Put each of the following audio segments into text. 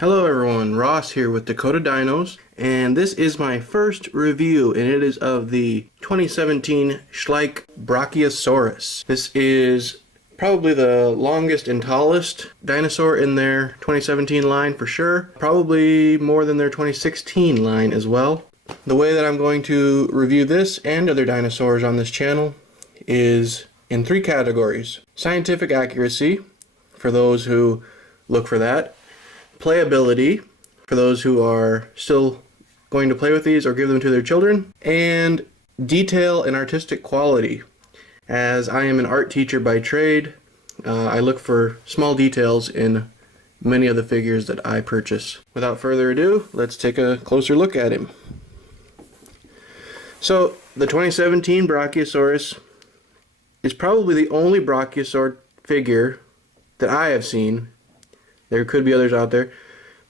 Hello everyone, Ross here with Dakota Dinos, and this is my first review, and it is of the 2017 Schleich Brachiosaurus. This is probably the longest and tallest dinosaur in their 2017 line for sure, probably more than their 2016 line as well. The way that I'm going to review this and other dinosaurs on this channel is in three categories. Scientific accuracy, for those who look for that. Playability, for those who are still going to play with these or give them to their children. And detail and artistic quality. As I am an art teacher by trade, I look for small details in many of the figures that I purchase. Without further ado, let's take a closer look at him. So, the 2017 Brachiosaurus is probably the only Brachiosaur figure that I have seen, there could be others out there,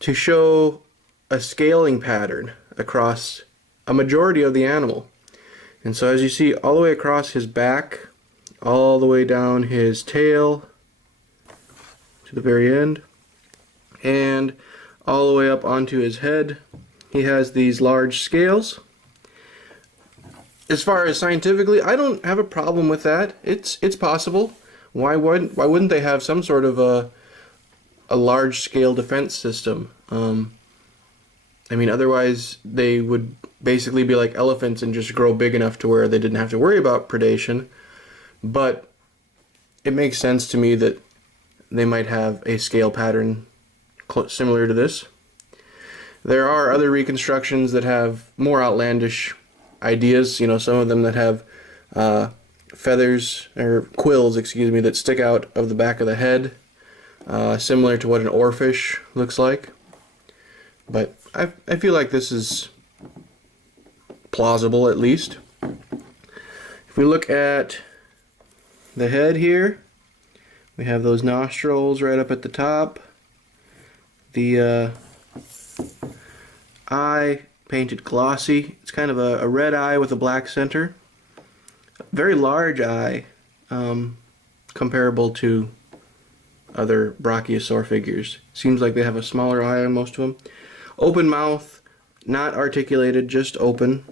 to show a scaling pattern across a majority of the animal. And so as you see, all the way across his back, all the way down his tail to the very end, and all the way up onto his head, he has these large scales. As far as scientifically, I don't have a problem with that. It's possible. Why wouldn't they have some sort of a large scale defense system? I mean, otherwise they would basically be like elephants and just grow big enough to where they didn't have to worry about predation. But it makes sense to me that they might have a scale pattern similar to this. There are other reconstructions that have more outlandish ideas, you know, some of them that have feathers, or quills, excuse me, that stick out of the back of the head, similar to what an oarfish looks like. But I feel like this is plausible, at least. If we look at the head here, we have those nostrils right up at the top. The eye painted glossy. It's kind of a red eye with a black center. Very large eye, comparable to other brachiosaur figures. Seems like they have a smaller eye on most of them. Open mouth, not articulated, just open.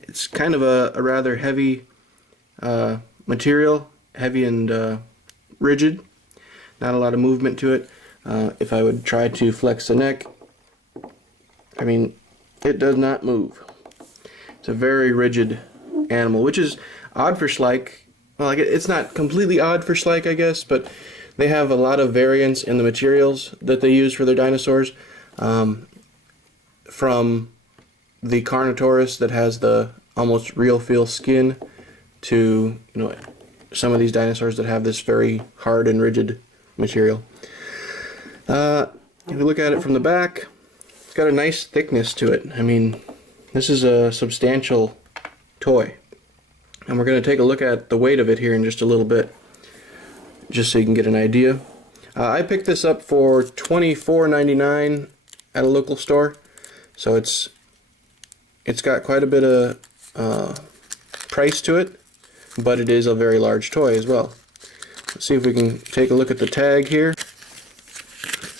It's kind of a rather heavy material, heavy and rigid. Not a lot of movement to it. If I would try to flex the neck, I mean, it does not move. It's a very rigid animal, which is odd for Schleich. Well, like, it's not completely odd for Schleich, I guess, but they have a lot of variance in the materials that they use for their dinosaurs. From the Carnotaurus that has the almost real feel skin to, you know, some of these dinosaurs that have this very hard and rigid material. If you look at it from the back, it's got a nice thickness to it. I mean, this is a substantial toy. And we're going to take a look at the weight of it here in just a little bit, just so you can get an idea. I picked this up for $24.99 at a local store, so it's got quite a bit of price to it, but it is a very large toy as well. Let's see if we can take a look at the tag here.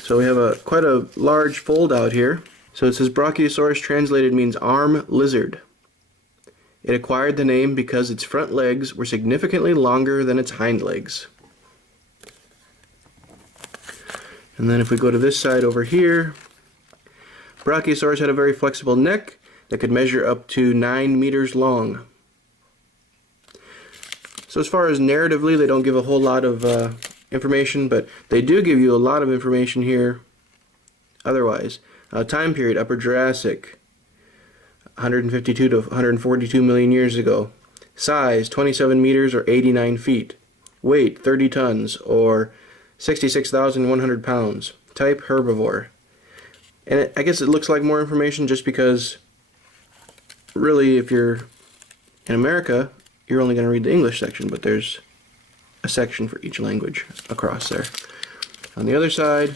So we have quite a large fold out here. So it says Brachiosaurus translated means arm lizard. It acquired the name because its front legs were significantly longer than its hind legs. And then if we go to this side over here, Brachiosaurus had a very flexible neck that could measure up to 9 meters long. So as far as narratively, they don't give a whole lot of information, but they do give you a lot of information here otherwise. Time period, Upper Jurassic, 152 to 142 million years ago. Size, 27 meters or 89 feet. Weight, 30 tons or 66,100 pounds. Type, herbivore. And I guess it looks like more information just because, really, if you're in America, you're only going to read the English section, but there's a section for each language across there. On the other side,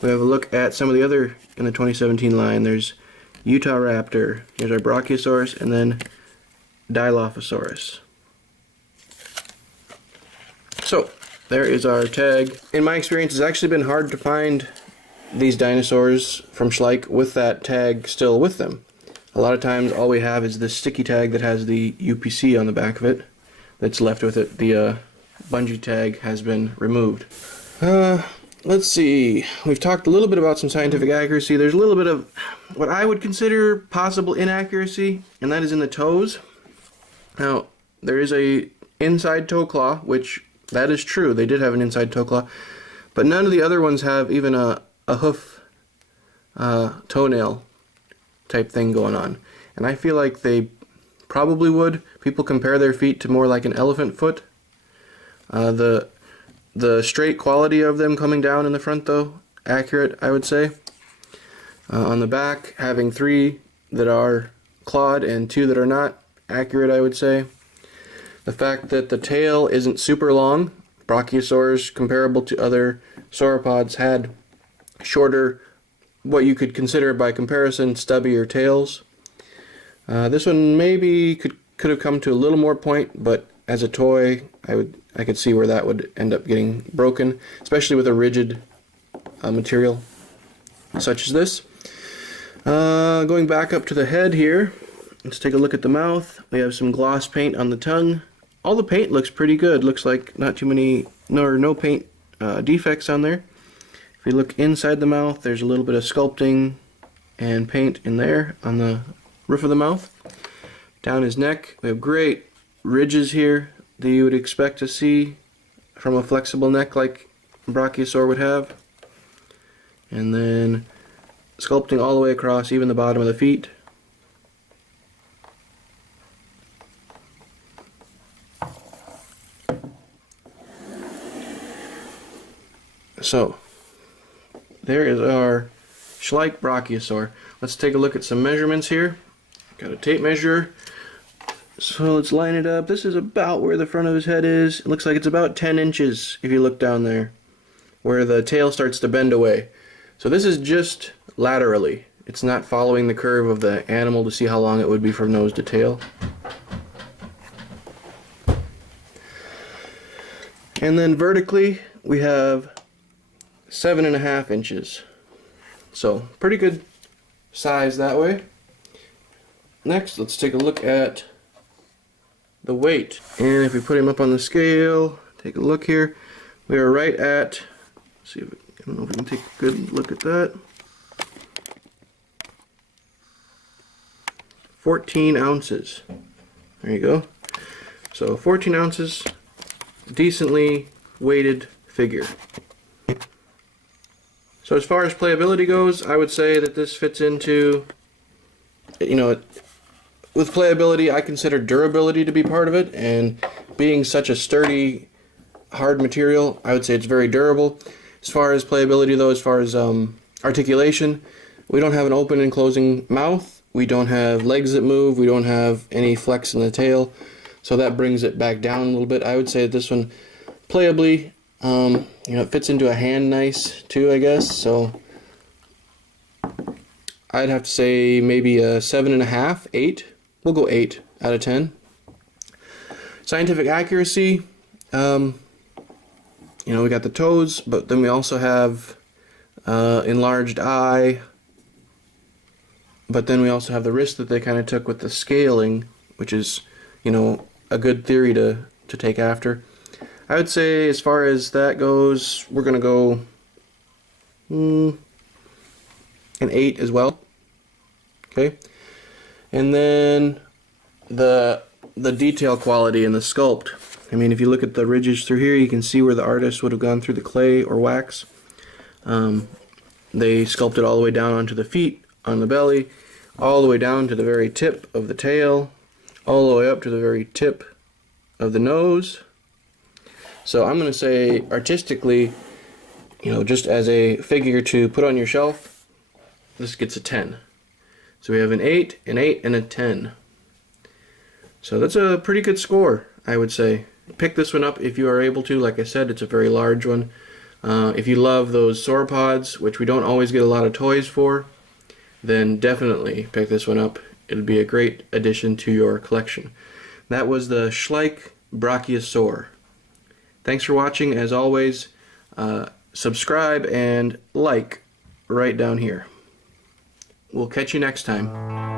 we have a look at some of the other in the 2017 line. There's Utahraptor, here's our Brachiosaurus, and then Dilophosaurus. So, there is our tag. In my experience, it's actually been hard to find these dinosaurs from Schleich with that tag still with them. A lot of times all we have is this sticky tag that has the UPC on the back of it that's left with it. The bungee tag has been removed. Let's see. We've talked a little bit about some scientific accuracy. There's a little bit of what I would consider possible inaccuracy, and that is in the toes. Now, there is a inside toe claw, which that is true. They did have an inside toe claw, but none of the other ones have even a hoof toenail type thing going on. And I feel like they probably would. People compare their feet to more like an elephant foot. The straight quality of them coming down in the front, though, accurate, I would say. On the back, having 3 that are clawed and 2 that are not, accurate, I would say. The fact that the tail isn't super long, Brachiosaurus, comparable to other sauropods, had shorter, what you could consider by comparison, stubbier tails. This one maybe could have come to a little more point, but as a toy, I could see where that would end up getting broken, especially with a rigid material such as this. Going back up to the head here, let's take a look at the mouth. We have some gloss paint on the tongue. All the paint looks pretty good. Looks like not too many, no paint defects on there. If we look inside the mouth, there's a little bit of sculpting and paint in there on the roof of the mouth. Down his neck, we have great ridges here that you would expect to see from a flexible neck like Brachiosaur would have. And then sculpting all the way across, even the bottom of the feet. So, there is our Schleich Brachiosaur. Let's take a look at some measurements here. Got a tape measure. So let's line it up. This is about where the front of his head is. It looks like it's about 10 inches if you look down there, where the tail starts to bend away. So this is just laterally. It's not following the curve of the animal to see how long it would be from nose to tail. And then vertically, we have 7.5 inches. So pretty good size that way. Next, let's take a look at the weight. And if we put him up on the scale, take a look here, we are right at, let's see if I don't know if we can take a good look at that. 14 ounces. There you go. So 14 ounces, decently weighted figure. So as far as playability goes, I would say that this fits into, with playability, I consider durability to be part of it, and being such a sturdy, hard material, I would say it's very durable. As far as playability though, as far as articulation, we don't have an open and closing mouth, we don't have legs that move, we don't have any flex in the tail, so that brings it back down a little bit. I would say that this one, playably, it fits into a hand nice too, I guess, so I'd have to say maybe a 7.5, 8. We'll go 8 out of 10. Scientific accuracy, we got the toes, but then we also have enlarged eye, but then we also have the wrist that they kind of took with the scaling, which is, a good theory to take after. I would say as far as that goes, we're going to go an 8 as well. Okay. And then the detail quality and the sculpt. I mean, if you look at the ridges through here, you can see where the artist would have gone through the clay or wax. They sculpted all the way down onto the feet, on the belly, all the way down to the very tip of the tail, all the way up to the very tip of the nose. So I'm going to say artistically, just as a figure to put on your shelf, this gets a 10. So we have an 8, an 8, and a 10. So that's a pretty good score, I would say. Pick this one up if you are able to. Like I said, it's a very large one. If you love those sauropods, which we don't always get a lot of toys for, then definitely pick this one up. It'll be a great addition to your collection. That was the Schleich Brachiosaur. Thanks for watching. As always, subscribe and like right down here. We'll catch you next time.